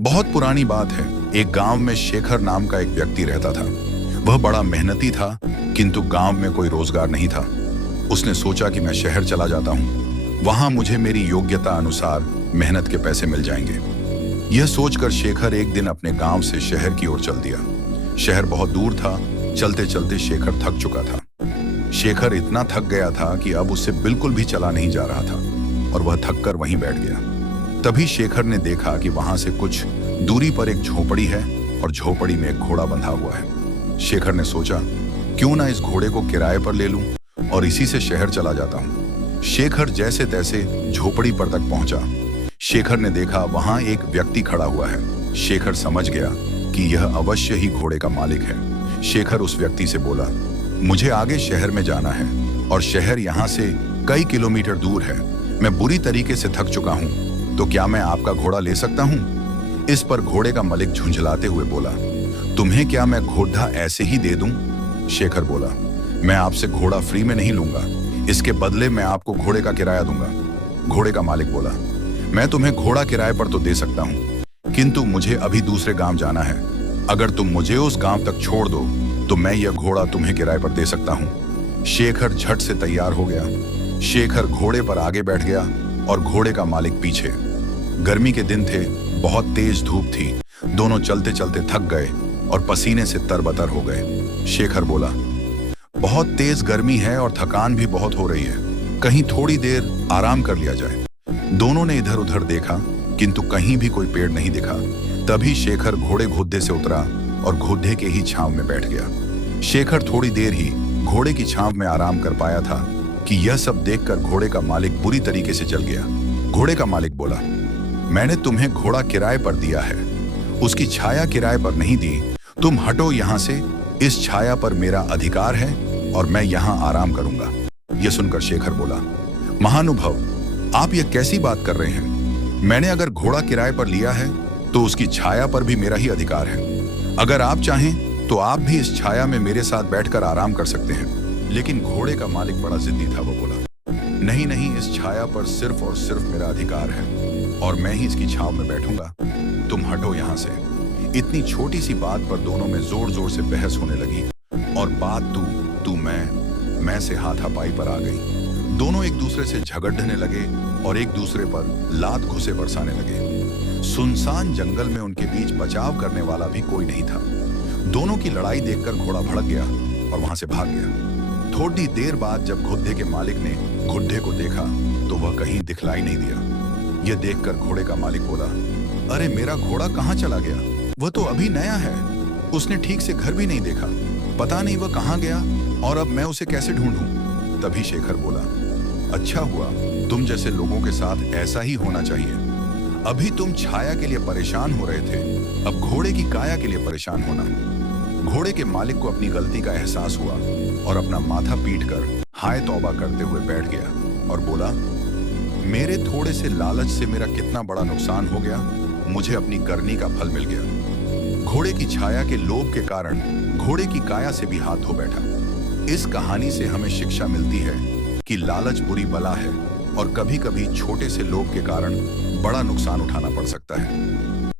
बहुत पुरानी बात है। एक गांव में शेखर नाम का एक व्यक्ति रहता था। वह बड़ा मेहनती था, किंतु गांव में कोई रोजगार नहीं था। उसने सोचा कि मैं शहर चला जाता हूँ, वहां मुझे मेरी योग्यता अनुसार मेहनत के पैसे मिल जाएंगे। यह सोचकर शेखर एक दिन अपने गांव से शहर की ओर चल दिया। शहर बहुत दूर था। चलते चलते शेखर थक चुका था। शेखर इतना थक गया था कि अब उससे बिल्कुल भी चला नहीं जा रहा था और वह थक कर वहीं बैठ गया। तभी शेखर ने देखा कि वहां से कुछ दूरी पर एक झोपड़ी है और झोपड़ी में एक घोड़ा बंधा हुआ है। शेखर ने सोचा, क्यों ना इस घोड़े को किराए पर ले लूं और इसी से शहर चला जाता हूं। शेखर जैसे तैसे झोपड़ी पर तक पहुंचा। शेखर ने देखा वहां एक व्यक्ति खड़ा हुआ है। शेखर समझ गया कि यह अवश्य ही घोड़े का मालिक है। शेखर उस व्यक्ति से बोला, मुझे आगे शहर में जाना है और शहर यहाँ से कई किलोमीटर दूर है। मैं बुरी तरीके से थक चुका हूँ, तो क्या मैं आपका घोड़ा ले सकता हूँ? इस पर घोड़े का मालिक झुंझलाते हुए बोला, तुम्हें क्या मैं घोड़ा ऐसे ही दे दूं? शेखर बोला, मैं आपसे घोड़ा फ्री में नहीं लूंगा, इसके बदले मैं आपको घोड़े का किराया दूंगा। घोड़े का मालिक बोला, मैं तुम्हें घोड़ा किराए पर तो दे सकता हूँ, किंतु मुझे अभी दूसरे गांव जाना है। अगर तुम मुझे उस गांव तक छोड़ दो तो मैं यह घोड़ा तुम्हें किराए पर दे सकता हूँ। शेखर झट से तैयार हो गया। शेखर घोड़े पर आगे बैठ गया और घोड़े का मालिक पीछे। गर्मी के दिन थे, बहुत तेज धूप थी। दोनों चलते चलते थक गए और पसीने से तरबतर हो गए। शेखर बोला, बहुत तेज गर्मी है और थकान भी बहुत हो रही है, कहीं थोड़ी देर आराम कर लिया जाए। दोनों ने इधर उधर देखा, किंतु कहीं भी कोई पेड़ नहीं दिखा। तभी शेखर घोड़े घुद्दे से उतरा और घुद्दे के ही छांव में बैठ गया। शेखर थोड़ी देर ही घोड़े की छांव में आराम कर पाया था कि यह सब देखकर घोड़े का मालिक बुरी तरीके से जल गया। घोड़े का मालिक बोला, मैंने तुम्हें घोड़ा किराए पर दिया है, उसकी छाया किराए पर नहीं दी। तुम हटो यहाँ से, इस छाया पर मेरा अधिकार है और मैं यहाँ आराम करूंगा। यह सुनकर शेखर बोला, महानुभाव, आप यह कैसी बात कर रहे हैं? मैंने अगर घोड़ा किराए पर लिया है तो उसकी छाया पर भी मेरा ही अधिकार है। अगर आप चाहें तो आप भी इस छाया में मेरे साथ बैठकर आराम कर सकते हैं। लेकिन घोड़े का मालिक बड़ा जिद्दी था। वो बोला, नहीं नहीं, इस छाया पर सिर्फ और सिर्फ मेरा अधिकार है और मैं ही इसकी छांव में बैठूंगा। तुम हटो यहाँ से। इतनी छोटी सी बात पर दोनों में जोर जोर से बहस होने लगी और बात तू मैं से हाथापाई पर आ गई। दोनों एक दूसरे से झगड़ने लगे और एक दूसरे पर लात घुसे बरसाने लगे। सुनसान जंगल में उनके बीच बचाव करने वाला भी कोई नहीं था। दोनों की लड़ाई देखकर घोड़ा भड़क गया और वहां से भाग गया। थोड़ी देर बाद जब घुद्दे के मालिक ने घुड्डे को देखा तो वह कहीं दिखलाई नहीं दिया। यह देखकर घोड़े का मालिक बोला, अरे मेरा घोड़ा कहाँ चला गया? वह तो अभी नया है, उसने ठीक से घर भी नहीं देखा, पता नहीं वह कहाँ गया और अब मैं उसे कैसे ढूंढूं? तभी शेखर बोला, अच्छा हुआ, तुम जैसे लोगों के साथ ऐसा ही होना चाहिए। अभी तुम छाया के लिए परेशान हो रहे थे, अब घोड़े की काया के लिए परेशान होना। घोड़े के मालिक को अपनी गलती का एहसास हुआ और अपना माथा पीटकर हाय तौबा करते हुए बैठ गया और बोला, मेरे थोड़े से लालच से मेरा कितना बड़ा नुकसान हो गया, मुझे अपनी करनी का फल मिल गया। घोड़े की छाया के लोभ के कारण घोड़े की काया से भी हाथ धो बैठा। इस कहानी से हमें शिक्षा मिलती है कि लालच बुरी बला है और कभी कभी छोटे से लोभ के कारण बड़ा नुकसान उठाना पड़ सकता है।